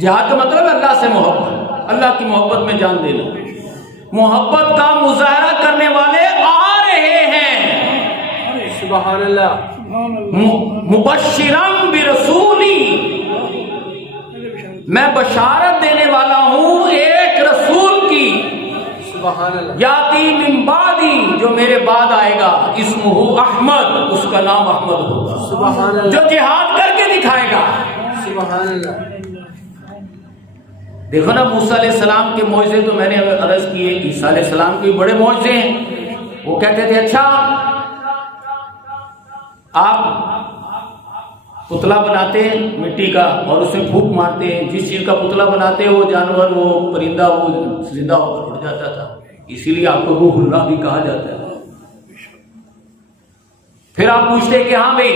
جہاد کا مطلب اللہ سے محبت، اللہ کی محبت میں جان دینا، محبت کا مظاہرہ کرنے والے آ رہے ہیں. سبحان اللہ سبحان اللہ مبشرم برسولی، میں بشارت دینے والا ہوں ایک رسول کی، سبحان اللہ یاتی من بعدی، جو میرے بعد آئے گا، اسمہ احمد، اس کا نام احمد ہوگا، سبحان اللہ جو جہاد کر کے دکھائے گا۔ سبحان اللہ دیکھو نا، موسیٰ علیہ السلام کے معجزے تو میں نے عرض کیے، عیسیٰ علیہ السلام کے بڑے معجزے ہیں۔ وہ کہتے تھے اچھا آپ پتلا بناتے ہیں مٹی کا اور اسے پھونک مارتے ہیں، جس چیز کا پتلا بناتے وہ جانور، وہ پرندہ، وہ زندہ ہو کر اڑ جاتا تھا، اسی لیے آپ کو روح اللہ بھی کہا جاتا ہے۔ پھر آپ پوچھتے کہ ہاں بھائی،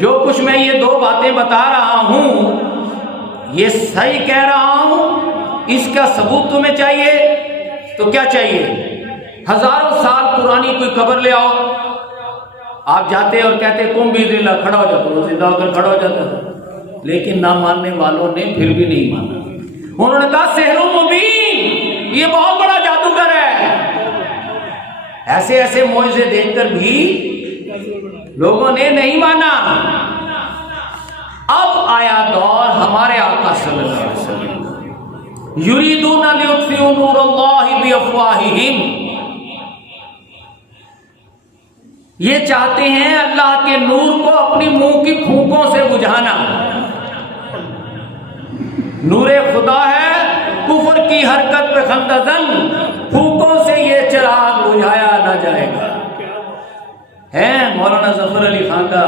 جو کچھ میں یہ دو باتیں بتا رہا ہوں یہ صحیح کہہ رہا ہوں، اس کا ثبوت تمہیں چاہیے تو کیا چاہیے؟ ہزاروں سال پرانی کوئی قبر لے آؤ، آپ جاتے اور کہتے کم بھی اللہ، کھڑا ہو جاتا، وہ زندہ ہو کر کھڑا ہو جاتا تھا، لیکن نہ ماننے والوں نے پھر بھی نہیں مانا۔ انہوں نے کہا سحر مبین، یہ بہت بڑا جادوگر ہے۔ ایسے ایسے معجزے دیکھ کر بھی لوگوں نے نہیں مانا۔ اب آیا دور ہمارے آقا صلی اللہ علیہ وسلم، یریدون لیطفئوا نور اللہ بافواہہم، یہ چاہتے ہیں اللہ کے نور کو اپنی منہ کی پھونکوں سے بجھانا۔ نور خدا ہے، کفر کی حرکت پہ خندزن، پھونکوں سے یہ چراغ بجھایا نہ جائے گا۔ ہے مولانا ظفر علی خان کا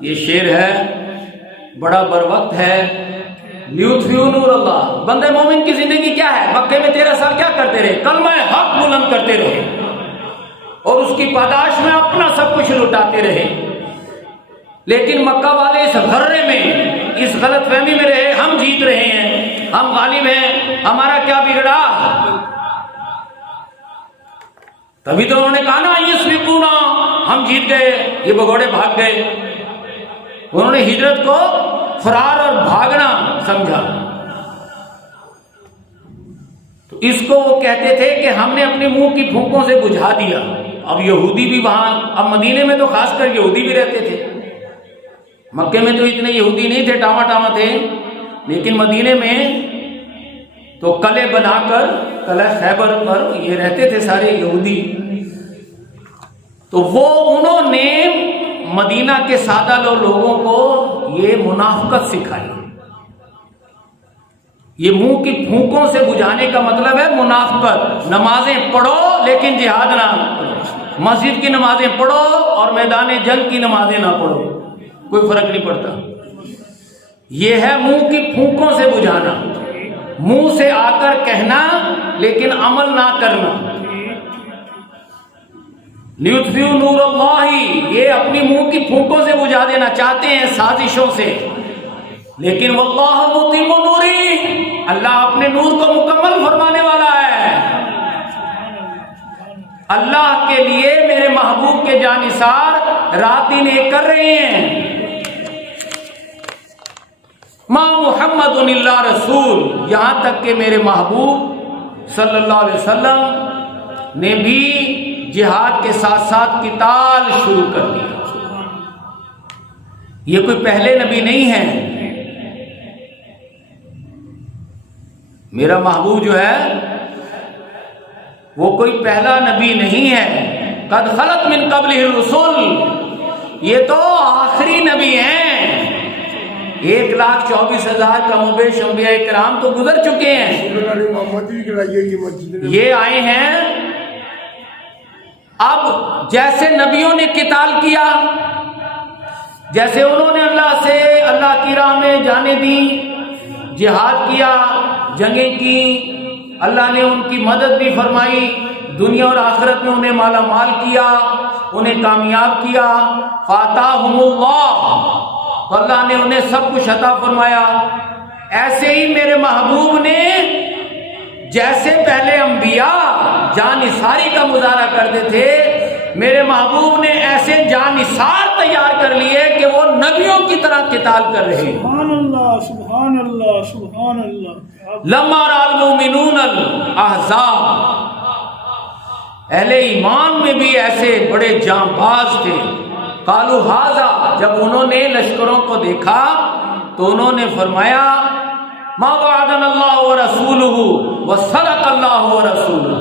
یہ شعر ہے، بڑا بر وقت ہے۔ لیطفئوا نور اللہ، بندے مومن کی زندگی کیا ہے؟ مکے میں 13 سال کیا کرتے رہے؟ کلمہ حق بلند کرتے رہے اور اس کی پاداش میں اپنا سب کچھ لٹاتے رہے، لیکن مکہ والے اس غرے میں، اس غلط فہمی میں رہے ہم جیت رہے ہیں، ہم غالب ہیں، ہمارا کیا بگڑا؟ تبھی تو انہوں نے کہا نا یسبقونا، ہم جیت گئے، یہ بگوڑے بھاگ گئے۔ انہوں نے ہجرت کو فرار اور بھاگنا سمجھا، تو اس کو وہ کہتے تھے کہ ہم نے اپنے منہ کی پھونکوں سے بجھا دیا۔ اب یہودی بھی وہاں، اب مدینے میں تو خاص کر یہودی بھی رہتے تھے، مکے میں تو اتنے یہودی نہیں تھے، ٹاما ٹاما تھے، لیکن مدینے میں تو قلعے بنا کر، قلعہ خیبر پر یہ رہتے تھے سارے یہودی۔ تو وہ انہوں نے مدینہ کے سادہ لوگوں کو یہ منافقت سکھائی۔ یہ منہ کی پھونکوں سے بجھانے کا مطلب ہے منافقت۔ نمازیں پڑھو لیکن جہاد نہ کرو، مسجد کی نمازیں پڑھو اور میدان جنگ کی نمازیں نہ پڑھو، کوئی فرق نہیں پڑتا۔ یہ ہے منہ کی پھونکوں سے بجھانا، منہ سے آ کر کہنا لیکن عمل نہ کرنا۔ لیطفئوا نور اللہ، یہ اپنی منہ کی پھونکوں سے بجھا دینا چاہتے ہیں، سازشوں سے، لیکن واللہ متم نوری، اللہ اپنے نور کو مکمل فرمانے والا ہے۔ اللہ کے لیے میرے محبوب کے جانثار رات دن ایک کر رہے ہیں۔ ما محمد الا رسول، یہاں تک کہ میرے محبوب صلی اللہ علیہ وسلم نے بھی جہاد کے ساتھ ساتھ قتال شروع کر دیا۔ یہ کوئی پہلے نبی نہیں ہے، میرا محبوب جو ہے وہ کوئی پہلا نبی نہیں ہے۔ قد خلت من قبلہ الرسل، یہ تو آخری نبی ہیں۔ 1,24,000 کم و بیش انبیاء کرام تو گزر چکے ہیں، یہ آئے ہیں۔ اب جیسے نبیوں نے قتال کیا، جیسے انہوں نے اللہ سے، اللہ کی راہ میں جانیں دی، جہاد کیا، جنگیں کی، اللہ نے ان کی مدد بھی فرمائی، دنیا اور آخرت میں انہیں مالا مال کیا، انہیں کامیاب کیا۔ فاتاہم اللہ، تو اللہ نے انہیں سب کچھ عطا فرمایا۔ ایسے ہی میرے محبوب نے، جیسے پہلے انبیاء جان نثاری کا مظاہرہ کرتے تھے، میرے محبوب نے ایسے جان نثار تیار کر لیے کہ وہ نبیوں کی طرح قتال کر رہے ہیں۔ سبحان اللہ سبحان اللہ سبحان اللہ۔ لما رأى المؤمنون الاحزاب، اہل ایمان میں بھی ایسے بڑے جانباز تھے. قالوا ھذا، جب انہوں نے لشکروں کو دیکھا تو انہوں نے فرمایا ما وعدنا اللہ ورسولہ وصدق اللہ ورسولہ،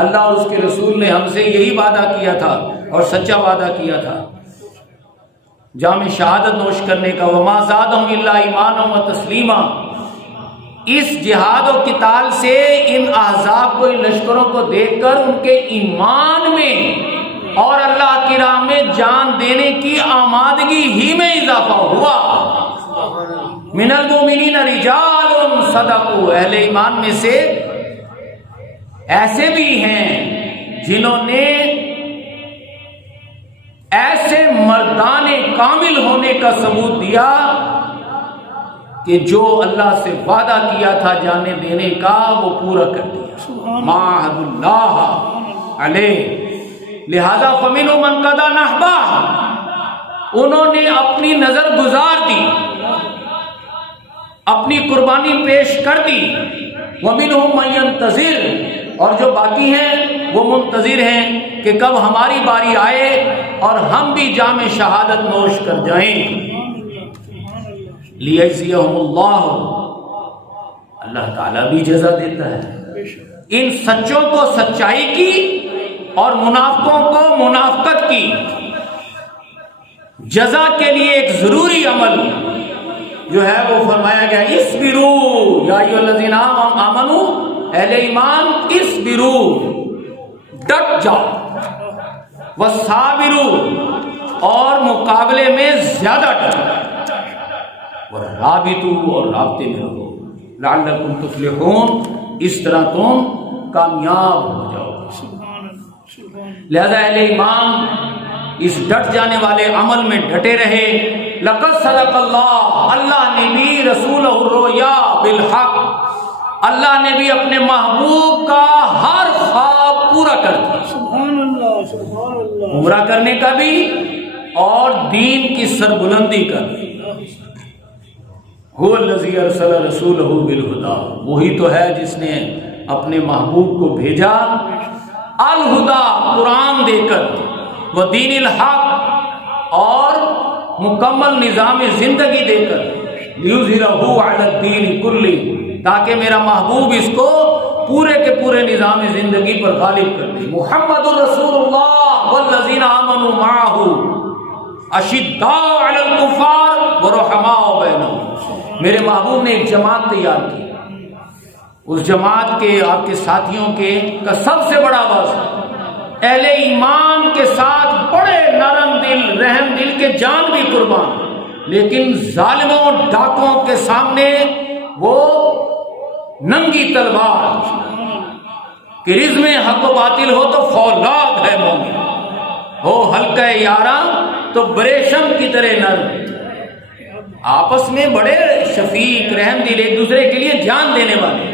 اللہ اور اس کے رسول نے ہم سے یہی وعدہ کیا تھا اور سچا وعدہ کیا تھا جام شہادت نوش کرنے کا. وما زادہم الا ایمانا وتسلیما. اس جہاد و قتال سے ان احزاب کو، ان لشکروں کو دیکھ کر ان کے ایمان میں اور اللہ کی راہ میں جان دینے کی آمادگی ہی میں اضافہ ہوا. من المؤمنین رجال صدقوا، اہل ایمان میں سے ایسے بھی ہیں جنہوں نے ایسے مردان کامل ہونے کا ثبوت دیا کہ جو اللہ سے وعدہ کیا تھا جانے دینے کا وہ پورا کر دیا. معاہد اللہ علیہ. لہذا فمنہم من قضی نحبہ، انہوں نے اپنی نظر گزار دی، اپنی قربانی پیش کر دی. ومنہم من ینتظر، اور جو باقی ہیں وہ منتظر ہیں کہ کب ہماری باری آئے اور ہم بھی جام شہادت نوش کر جائیں. لیجزیہم اللہ، اللہ تعالیٰ بھی جزا دیتا ہے ان سچوں کو سچائی کی اور منافقوں کو منافقت کی. جزا کے لیے ایک ضروری عمل جو ہے وہ فرمایا گیا اصبروا یا ایھا الذین آمنوا، اہل ایمان اصبروا، ڈٹ جاؤ، وصابروا، اور مقابلے میں زیادہ ڈٹو، ورابطوا، اور رابطے میں رہو، لعلکم تفلحون، اس طرح تم کامیاب ہو جاؤ. لہذا اہل ایمان اس ڈٹ جانے والے عمل میں ڈٹے رہے. لقد صدق اللہ، اللہ نے بھی رسولہ الرؤیا بالحق، اللہ نے بھی اپنے محبوب کا ہر خواب پورا کر دیا. سبحان اللہ، سبحان اللہ. پورا کرنے کا بھی اور دین کی سربلندی کا بھی. هو الذی ارسل رسولہ بالہدی، وہی تو ہے جس نے اپنے محبوب کو بھیجا الہدا، قرآن دے کر، ودین الحق، اور مکمل نظام زندگی دے کر، لیظہرہ علی الدین کلہ، تاکہ میرا محبوب اس کو پورے کے پورے نظام زندگی پر غالب کر دے. محمد الرسول اللہ والذین آمنوا معہ اشداء علی الکفار ورحماء بینہم. میرے محبوب نے ایک جماعت تیار کی، اس جماعت کے، آپ کے ساتھیوں کے کا سب سے بڑا وصف اہل ایمان کے ساتھ بڑے نرم دل، رحم دل کے، جان بھی قربان، لیکن ظالموں ڈاکوں کے سامنے وہ ننگی تلوار. کہ رزم حق و باطل ہو تو فولاد ہے مومن، ہو حلقہ یاراں تو بریشم کی طرح نرم. آپس میں بڑے شفیق، رحم دل، ایک دوسرے کے لیے جان دینے والے.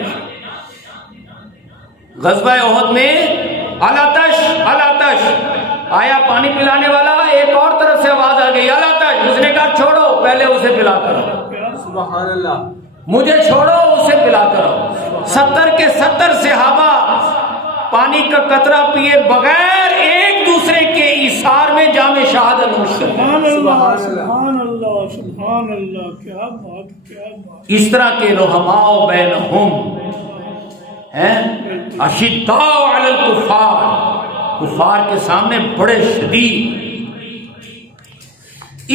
غزوہ احد میں الاتش الاتش آیا پانی پلانے والا، ایک اور طرف سے آواز آ گئی الاتش، اس نے کہا چھوڑو، پہلے اسے پلا کرو. سبحان اللہ. مجھے چھوڑو، اسے پلا کرو. 70 کے 70 صحابہ پانی کا قطرہ پیے بغیر ایک دوسرے کے ایثار میں جام شہادت نوش کرتے. سبحان اللہ، سبحان اللہ، سبحان اللہ. کیا بات، کیا بات. اس طرح کے رحماء بینہم ہیں، اشداء علی الکفار، کفار کے سامنے بڑے شدید.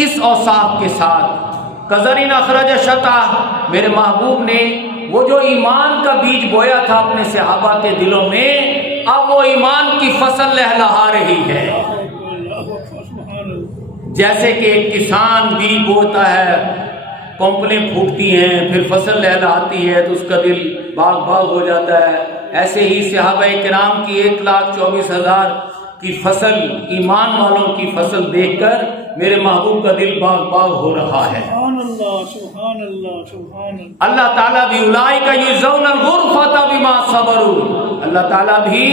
اس اوصاف کے ساتھ کزرین اخرج شطا، میرے محبوب نے وہ جو ایمان کا بیج بویا تھا اپنے صحابہ کے دلوں میں، اب وہ ایمان کی فصل لہلہا رہی ہے. جیسے کہ ایک کسان بیج بوتا ہے، کمپلیں پھوٹتی ہیں، پھر فصل لہلاتی ہے تو اس کا دل باغ باغ ہو جاتا ہے. ایسے ہی صحابہ کرام کی 1,24,000 کی فصل، ایمان والوں کی فصل دیکھ کر میرے محبوب کا دل باغ باغ ہو رہا ہے. سبحان اللہ، سبحان اللہ، سبحان اللہ. اللہ تعالیٰ بھی اولئک یجزون الغرفۃ بما صبروا، اللہ تعالیٰ بھی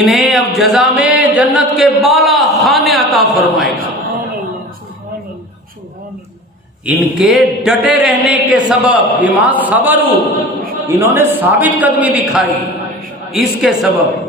انہیں اب جزا میں جنت کے بالا خانے عطا فرمائے گا. سبحان اللہ، سبحان اللہ، سبحان اللہ. ان کے ڈٹے رہنے کے سبب، بما صبروا، انہوں نے ثابت قدمی دکھائی، اس کے سبب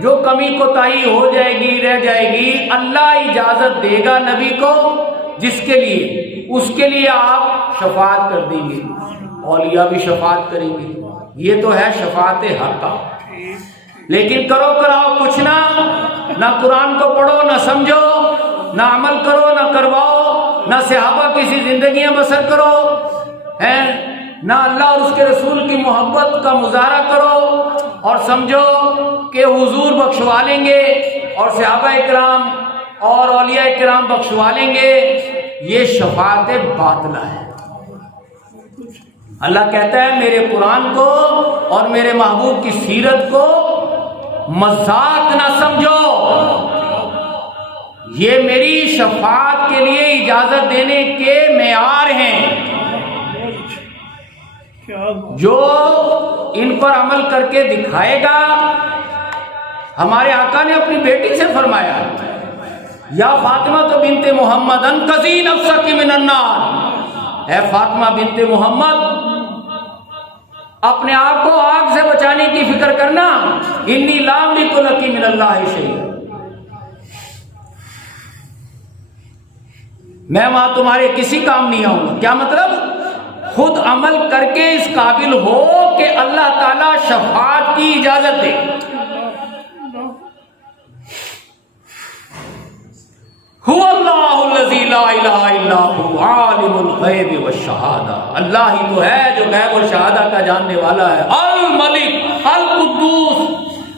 جو کمی کوتاہی ہو جائے گی رہ جائے گی اللہ اجازت دے گا نبی کو جس کے لیے اس کے لیے آپ شفاعت کر دیں گے اولیاء بھی شفاعت کریں گے یہ تو ہے شفاعت حقہ لیکن کرو کراؤ کچھ نہ قرآن کو پڑھو نہ سمجھو نہ عمل کرو نہ کرواؤ نہ صحابہ کسی زندگیاں بسر کرو ہیں نہ اللہ اور اس کے رسول کی محبت کا مظاہرہ کرو اور سمجھو کہ حضور بخشوا لیں گے اور صحابہ اکرام اور اولیاء اکرام بخشوا لیں گے یہ شفاعت باطلہ ہے اللہ کہتا ہے میرے قرآن کو اور میرے محبوب کی سیرت کو مذاق نہ سمجھو یہ میری شفاعت کے لیے اجازت دینے کے معیار ہیں جو ان پر عمل کر کے دکھائے گا ہمارے آقا نے اپنی بیٹی سے فرمایا یا فاطمہ تو بنت محمد انقذی نفسک من النار اے فاطمہ بنت محمد اپنے آپ کو آگ سے بچانے کی فکر کرنا انی لا املک لک من اللہ شیئا میں وہاں تمہارے کسی کام نہیں آؤں گا کیا مطلب خود عمل کر کے اس قابل ہو کہ اللہ تعالی شفاعت کی اجازت دے هو اللہ الذی لا الہ الا هو عالم الغیب والشہادہ اللہ ہی تو ہے جو غیب اور شہادہ کا جاننے والا ہے الملک القدوس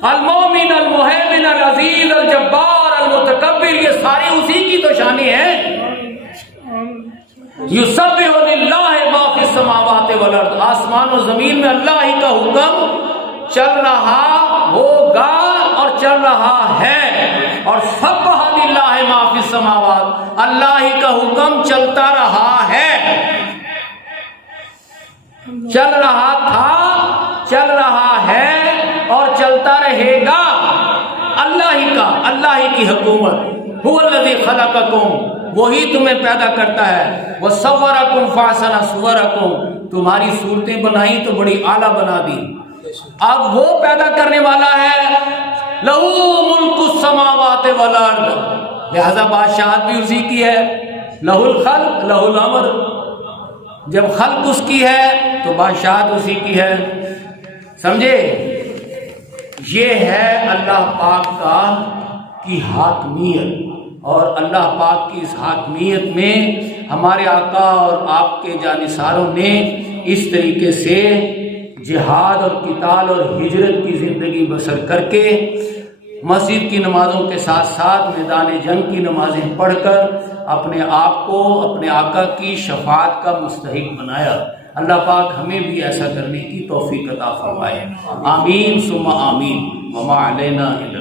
المومن المہیمن العزیز الجبار المتکبر یہ ساری اسی کی تو شانیں ہیں یسبح للہ ما فی السماوات والارض آسمان و زمین میں اللہ ہی کا حکم چل رہا ہوگا اور چل رہا ہے اور سبح للہ ما فی السماوات اللہ ہی کا حکم چلتا رہا ہے چل رہا تھا چل رہا ہے اور چلتا رہے گا اللہ ہی کا اللہ ہی کی حکومت هو الذی خلقکم وہی تمہیں پیدا کرتا ہے وَصَوَّرَكُمْ فَأَحْسَنَ صُوَرَكُمْ تمہاری صورتیں بنائی تو بڑی اعلیٰ بنا دی اب وہ پیدا کرنے والا ہے لَهُ مُلْكُ السَّمَاوَاتِ وَالْأَرْضِ لہذا بادشاہت بھی اسی کی ہے لَهُ الْخَلْقُ لَهُ الْأَمْرُ جب خلق اس کی ہے تو بادشاہت اسی کی ہے سمجھے یہ ہے اللہ پاک کا کی حاکمیت اور اللہ پاک کی اس حاکمیت میں ہمارے آقا اور آپ کے جانثاروں نے اس طریقے سے جہاد اور قتال اور ہجرت کی زندگی بسر کر کے مسجد کی نمازوں کے ساتھ ساتھ میدان جنگ کی نمازیں پڑھ کر اپنے آپ کو اپنے آقا کی شفاعت کا مستحق بنایا اللہ پاک ہمیں بھی ایسا کرنے کی توفیق عطا فرمائے آمین ثم آمین وما علینا الا